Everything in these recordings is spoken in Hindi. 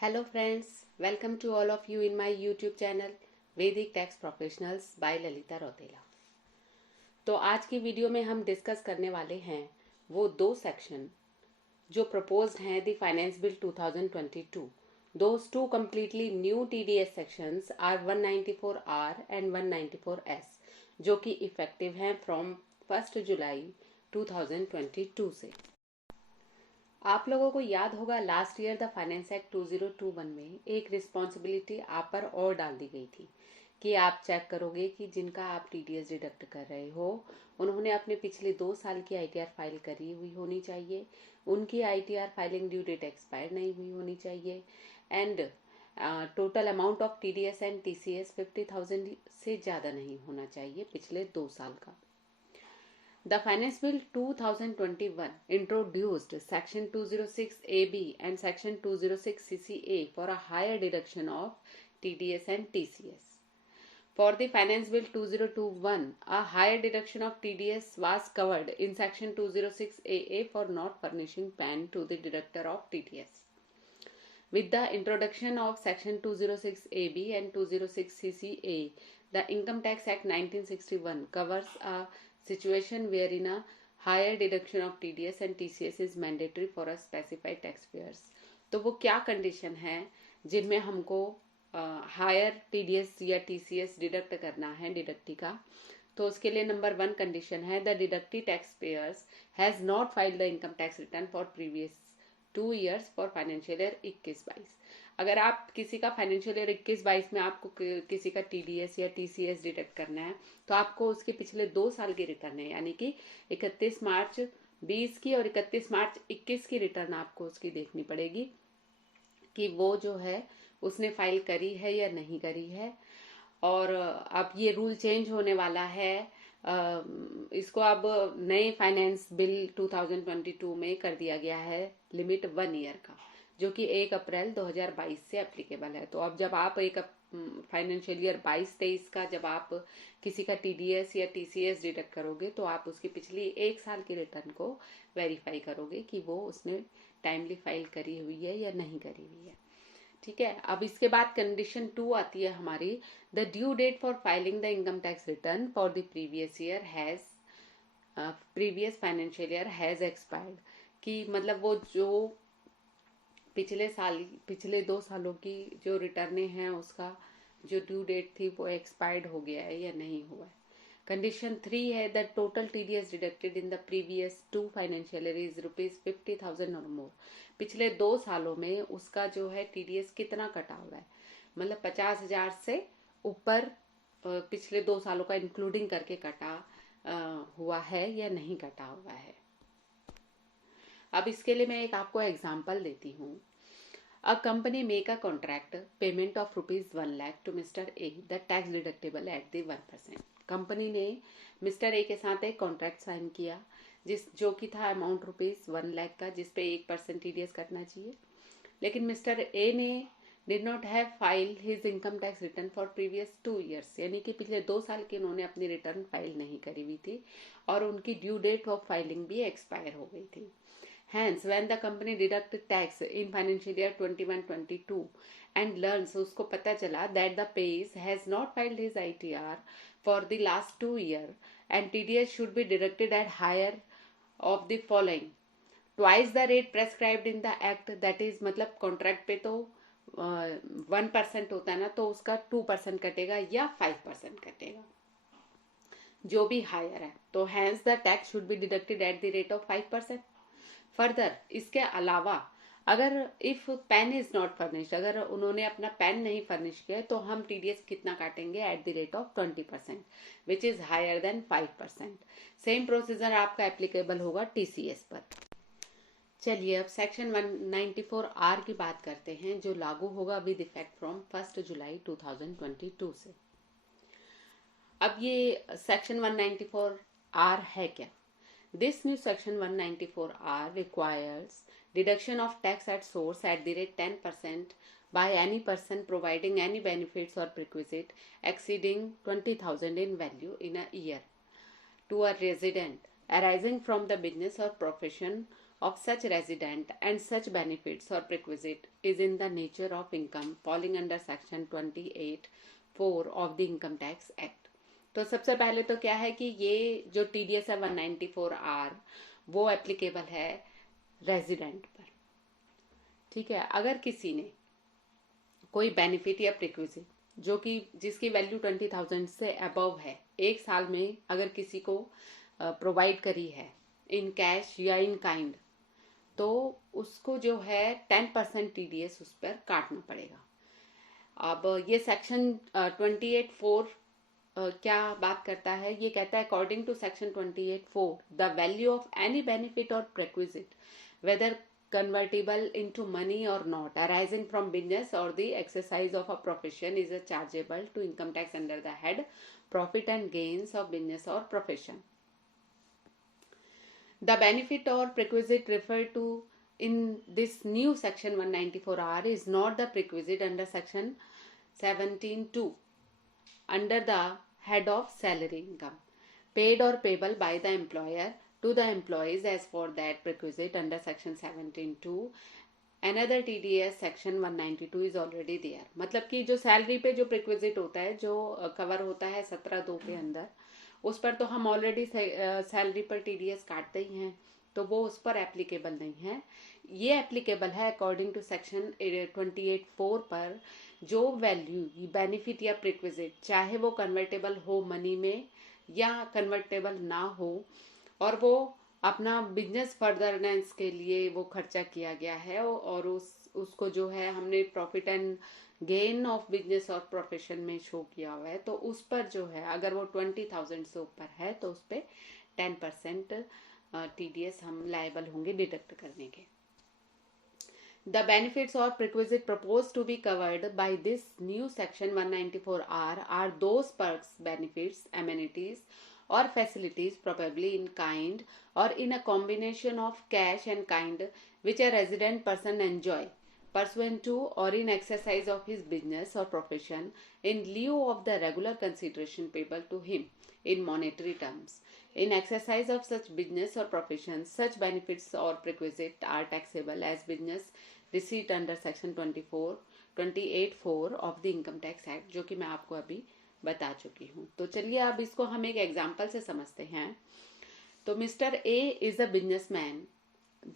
Hello friends, welcome to all of you in my YouTube channel Vedic Tax Professionals by Lalita Rautela. तो आज की वीडियो में हम डिस्कस करने वाले हैं वो दो सेक्शन जो प्रपोज्ड हैं the finance bill 2022। Those two completely new TDS sections are 194R and 194S जो कि इफेक्टिव हैं फ्रॉम 1 जुलाई 2022 से। आप लोगों को याद होगा last year the finance act 2021 में एक रिस्पॉन्सिबिलिटी आप पर और डाल दी गई थी कि आप चेक करोगे कि जिनका आप टीडीएस डिडक्ट कर रहे हो उन्होंने अपने पिछले 2 साल की आईटीआर फाइल करी हुई होनी चाहिए, उनकी ITR filing due date expire नहीं हुई होनी चाहिए and total amount of TDS and TCS 50,000 से ज़्यादा नहीं होना चाहिए पिछले 2 साल का। The Finance Bill 2021 introduced Section 206AB and Section 206CCA for a higher deduction of TDS and TCS. For the Finance Bill 2021, a higher deduction of TDS was covered in Section 206AA for not furnishing PAN to the deductor of TDS. With the introduction of Section 206AB and 206CCA, the Income Tax Act 1961 covers a situation wherein a higher deduction of TDS and TCS is mandatory for a specified taxpayers। तो वो क्या कंडीशन है जिनमें हमको हायर टीडीएस या टीसीएस डिडक्ट करना है डिडक्टी का। तो उसके लिए नंबर 1 कंडीशन है the deductee tax payers has not filed the income tax return for previous 2 years for financial year 21-22। अगर आप किसी का फाइनेंशियल ईयर 21-22 में आपको किसी का टीडीएस या टीसीएस डिडक्ट करना है तो आपको उसके पिछले 2 साल की रिटर्न है यानी कि 31 मार्च 20 की और 31 मार्च 21 की रिटर्न आपको उसकी देखनी पड़ेगी कि वो जो है उसने फाइल करी है या नहीं करी है। और अब ये रूल चेंज होने वाला है, इसको अब नए फाइनेंस बिल 2022 में कर दिया गया है लिमिट 1 ईयर का, जो कि 1 अप्रैल 2022 से एप्लीकेबल है। तो अब जब आप एक फाइनेंशियल ईयर 22-23 का जब आप किसी का टीडीएस या टीसीएस डिडक्ट करोगे तो आप उसकी पिछली 1 साल की रिटर्न को वेरीफाई करोगे कि वो उसने टाइमली फाइल करी हुई है या नहीं करी हुई है। ठीक है, अब इसके बाद कंडीशन 2 आती है हमारी, the due date for filing the income tax return for the previous financial year has expired. कि मतलब वो जो पिछले 2 सालों की जो रिटर्ने हैं उसका जो ड्यू डेट थी वो एक्सपायर्ड हो गया है या नहीं हुआ है। कंडीशन 3 है the total TDS deducted in the previous 2 financial year is ₹50,000 और मोर। पिछले 2 सालों में उसका जो है टीडीएस कितना कटा हुआ है, मतलब 50,000 से ऊपर पिछले 2 सालों का इंक्लूडिंग करके कटा हुआ है या नहीं कटा हुआ है। अब इसके लिए मैं एक आपको एग्जांपल देती हूँ। A company make a contract payment of ₹1 lakh to Mr. A, the tax deductible at the 1%। Company ने मिस्टर ए के साथ एक कॉन्ट्रैक्ट साइन किया जो कि था अमाउंट ₹1 लाख का, जिस पे 1% टीडीएस कटना चाहिए। लेकिन मिस्टर ए ने did not have file his income tax return for previous 2 years, यानी कि पिछले 2 साल की उन्होंने अपनी रिटर्न फाइल नहीं करी हुई थी और उनकी ड्यू डेट ऑफ फाइलिंग भी एक्सपायर हो गई थी। Hence, when the company deduct tax in financial year 21-22 and learns, उसको पता चला that the payee has not filed his ITR for the last 2 years and TDS should be deducted at higher of the following: twice the rate prescribed in the act, that is मतलब कॉन्ट्रैक्ट पे तो 1% होता है ना, तो उसका 2% कटेगा या 5% कटेगा जो भी हायर है। तो hence the tax should be deducted at the rate of 5%। Further इसके अलावा अगर if pan is not furnished, अगर उन्होंने अपना पैन नहीं फर्निश किया तो हम टीडीएस कितना काटेंगे at the rate of 20%, which is higher than 5%। Same procedure आपका एप्लीकेबल होगा टीसीएस पर। चलिए अब सेक्शन 194R की बात करते हैं जो लागू होगा विद इफेक्ट फ्रॉम 1 जुलाई 2022 से। अब ये सेक्शन 194R है क्या? This new section 194R requires deduction of tax at source at the rate 10% by any person providing any benefits or perquisite exceeding 20,000 in value in a year to a resident arising from the business or profession of such resident and such benefits or perquisite is in the nature of income falling under section 28(4) of the income tax act. तो सबसे पहले तो क्या है कि ये जो TDS है 194R वो एप्लीकेबल है रेजिडेंट पर, ठीक है। अगर किसी ने कोई बेनिफिट या प्रिक्विजिट जो कि जिसकी वैल्यू 20,000 से अबव है, एक साल में अगर किसी को प्रोवाइड करी है इन कैश या इन काइंड, तो उसको जो है 10% TDS उस पर काटना पड़ेगा। अब ये सेक्शन 28(4) क्या बात करता है? ये कहता है according to section 28(4) the value of any benefit और perquisite whether convertible into money or not arising from business or the exercise of a profession is chargeable to income tax under the head profit and gains of business or profession. The benefit or perquisite referred to in this new section 194R is not the perquisite under section 17(2) under the head of salary income paid or payable by the employer to the employees as for that perquisite under section 17(2). Another TDS section 192 is already there. मतलब कि जो सैलरी पे जो प्रिक्विजिट होता है, जो कवर होता है 17(2) के अंदर, उस पर तो हम ऑलरेडी सैलरी पर TDS काटते ही हैं, तो वो उस पर एप्लीकेबल नहीं है। ये एप्लीकेबल है अकॉर्डिंग टू सेक्शन 28(4) पर जो वैल्यू बेनिफिट या प्रिक्विजिट चाहे वो कन्वर्टेबल हो मनी में या कन्वर्टेबल ना हो, और वो अपना बिजनेस फर्दरनेंस के लिए वो खर्चा किया गया है और उसको जो है हमने profit and gain of business और प्रोफेशन में शो किया हुआ है, तो उस पर जो है अगर वो 20,000 से ऊपर है तो उस पर 10% TDS हम लायबल होंगे डिडक्ट करने के। The benefits or perquisite proposed to be covered by this new section 194R are those perks, benefits, amenities or facilities probably in kind or in a combination of cash and kind which a resident person enjoy pursuant to or in exercise of his business or profession in lieu of the regular consideration payable to him in monetary terms. In exercise of such business or profession, such benefits or perquisite are taxable as business receipt under section 28(4) of the income tax act, जो कि मैं आपको अभी बता चुकी हूँ। तो चलिए अब इसको हम एक एग्जाम्पल से समझते हैं। तो Mister A is a businessman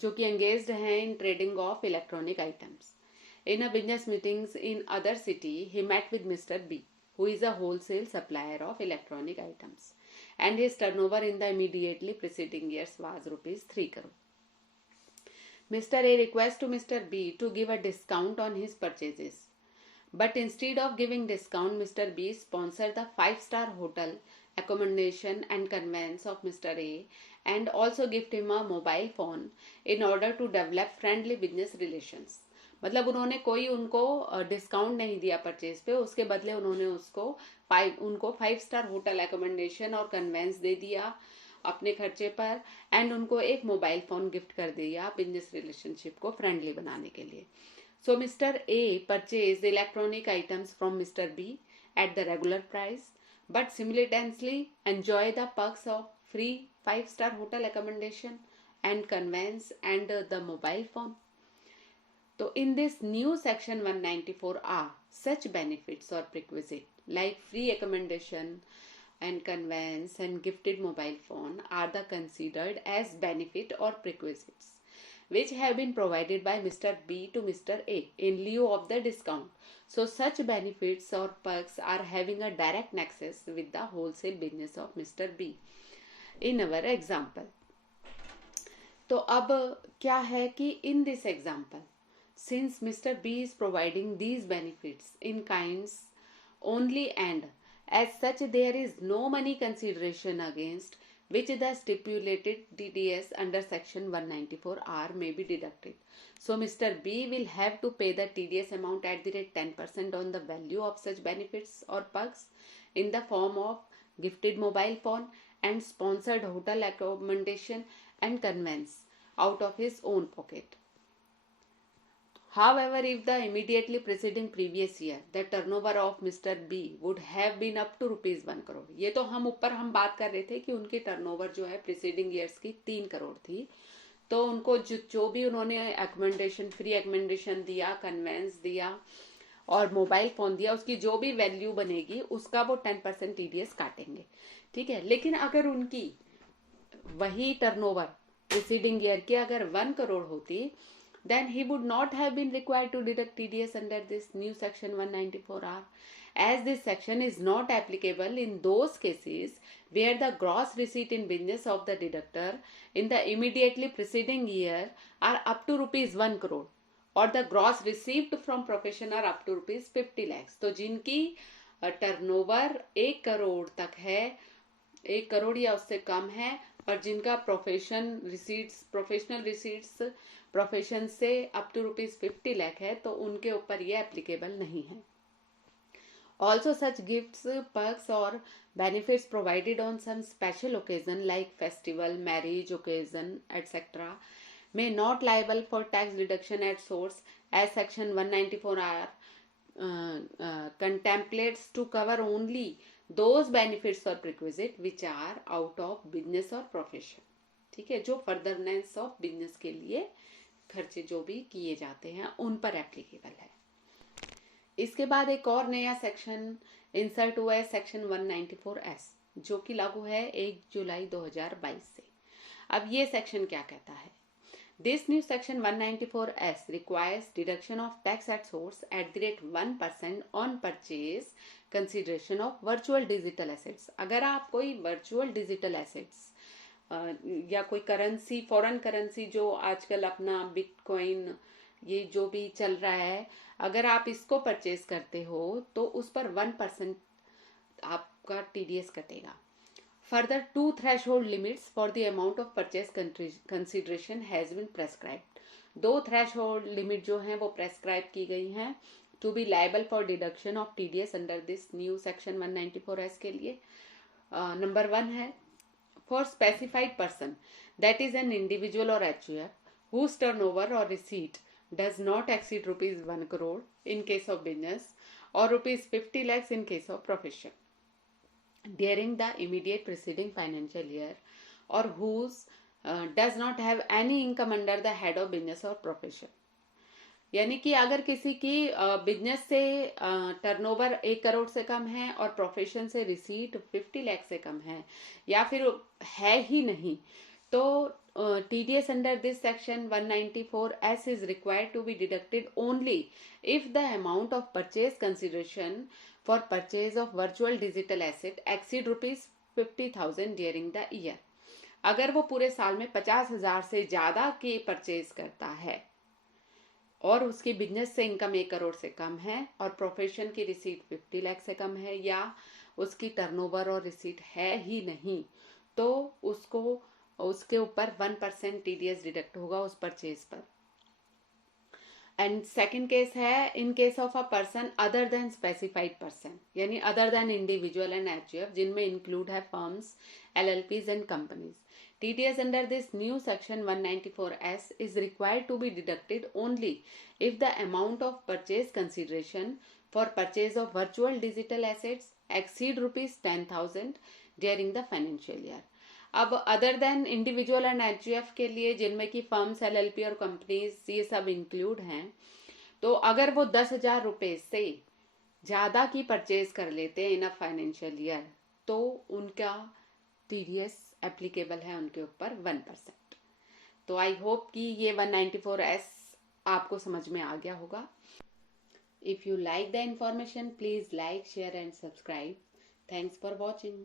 जो कि एंगेज्ड हैं in trading of electronic items. In a business meetings in other city he met with Mister B who is a wholesale supplier of electronic items and his turnover in the immediately preceding years was ₹3 crore. Mr. A requests to Mr. B to give a discount on his purchases. But instead of giving discount, Mr. B sponsored the 5-star hotel accommodation and conveyance of Mr. A and also gifted him a mobile phone in order to develop friendly business relations. मतलब उन्होंने कोई उनको डिस्काउंट नहीं दिया परचेज पे, उसके बदले उन्होंने उनको 5-स्टार होटल एकोमोडेशन और कन्वेंस दे दिया अपने खर्चे पर एंड उनको एक मोबाइल फोन गिफ्ट कर दिया बिजनेस रिलेशनशिप को फ्रेंडली बनाने के लिए। So mister A purchase electronic items from mister B at the regular price but simultaneously enjoy the perks of free 5-स्टार hotel accommodation and conveyance and the mobile phone. So in this new section 194R, such benefits or perquisite like free accommodation and conveyance and gifted mobile phone are the considered as benefit or perquisites which have been provided by Mr. B to Mr. A in lieu of the discount. So such benefits or perks are having a direct nexus with the wholesale business of Mr. B in our example. तो अब क्या है कि in this example, since Mr. B is providing these benefits in kinds only and as such there is no money consideration against which the stipulated TDS under section 194R may be deducted. So Mr. B will have to pay the TDS amount at the rate 10% on the value of such benefits or perks in the form of gifted mobile phone and sponsored hotel accommodation and conveyance out of his own pocket. However, if the immediately preceding previous year the turnover of Mr. B would have been up to ₹1 crore, ये तो हम ऊपर हम बात कर रहे थे कि उनकी टर्नओवर जो है प्रीसीडिंग ईयर्स की 3 करोड़ थी, तो उनको जो भी उन्होंने एक्मेंडेशन, फ्री एक्मेंडेशन दिया, कन्वेंस दिया और मोबाइल फोन दिया, उसकी जो भी वैल्यू बनेगी उसका वो 10% टीडीएस काटेंगे। ठीक है, लेकिन अगर उनकी वही टर्नओवर प्रीसीडिंग ईयर की अगर 1 करोड़ होती, then he would not have been required to deduct TDS under this new section 194R, as this section is not applicable in those cases where the gross receipt in business of the deductor in the immediately preceding year are up to rupees 1 crore or the gross received from profession are up to rupees 50 lakhs। तो जिनकी टर्नओवर 1 करोड़ तक है, 1 करोड़ या उससे कम है, और जिनका प्रोफेशनल रिसीट्स प्रोफेशन से अप टू रुपीज 50 लाख है, तो उनके ऊपर ये एप्लीकेबल नहीं है। ऑल्सो सच गिफ्ट्स, पर्क्स और benefits provided on some special occasion like festival, marriage occasion etcetera may not liable for tax deduction at source as section 194R contemplates to cover only those benefits or prerequisite which are out of business or profession। ठीक है, जो फर्दरनेस ऑफ बिजनेस के लिए खर्चे जो भी किए जाते हैं उन पर एप्लीकेबल है। इसके बाद एक और नया सेक्शन इंसर्ट हुआ है, सेक्शन 194S, जो कि लागू है 1 जुलाई 2022 से। अब ये सेक्शन क्या कहता है? This new section 194S requires deduction of tax at source at the rate 1% on purchase consideration of virtual digital assets। अगर आप कोई virtual digital assets या कोई करेंसी, फॉरेन करेंसी जो आजकल अपना बिटकॉइन ये जो भी चल रहा है, अगर आप इसको परचेज करते हो तो उस पर 1% आपका टीडीएस कटेगा। Further, 2 threshold limits for the amount of purchase consideration has been prescribed। 2 threshold limit जो हैं वो prescribe की गई हैं to be liable for deduction of TDS under this new section 194S के लिए। Number 1 है for specified person, that is an individual or HUF whose turnover or receipt does not exceed rupees 1 crore in case of business or rupees 50 lakhs in case of profession during the immediate preceding financial year, or whose does not have any income under the head of business or profession। यानी कि अगर किसी की बिजनेस से टर्नओवर 1 करोड़ से कम है और प्रोफेशन से रिसीट 50 लाख से कम है या फिर है ही नहीं, तो TDS under this section 194S is required to be deducted only if the amount of purchase consideration for purchase of virtual digital asset exceed rupees 50,000 during the year। अगर वो पूरे साल में 50,000 से ज्यादा के परचेज करता है और उसकी बिजनेस से इनकम 1 करोड़ से कम है और प्रोफेशन की रिसीट 50 लाख से कम है या उसकी टर्नओवर और रिसीट है ही नहीं, तो उसके ऊपर 1% टीडीएस डिडक्ट होगा उस परचेज पर। एंड सेकंड केस है in case of a person other than specified person, यानी other than individual and HUF, जिनमें इंक्लूड है firms, LLPs and companies. TDS under this new section 194S is required to be deducted only if the amount of purchase consideration for purchase of virtual digital assets exceed rupees 10,000 during the financial year। अब other than individual and HUF के लिए, जिनमें कि फर्म्स, एलएलपी और कंपनीज ये सब इंक्लूड हैं, तो अगर वो 10,000 रुपए से ज्यादा की परचेज कर लेते हैं इन अ फाइनेंशियल ईयर, तो उनका टीडीएस एप्लीकेबल है उनके ऊपर 1%। तो आई होप कि ये 194S आपको समझ में आ गया होगा। If you like the information, please like, share and subscribe. Thanks for watching.